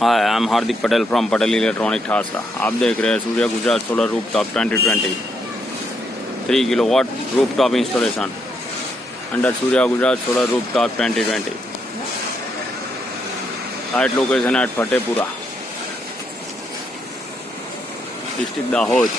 Hi I am Hardik Patel from Patel electronic THASRA। आप देख रहे हैं सूर्य Gujarat solar rooftop 2020 3 kilowatt rooftop installation under सूर्य Gujarat solar rooftop 2020। Site location eight Fatepura, district Dahod.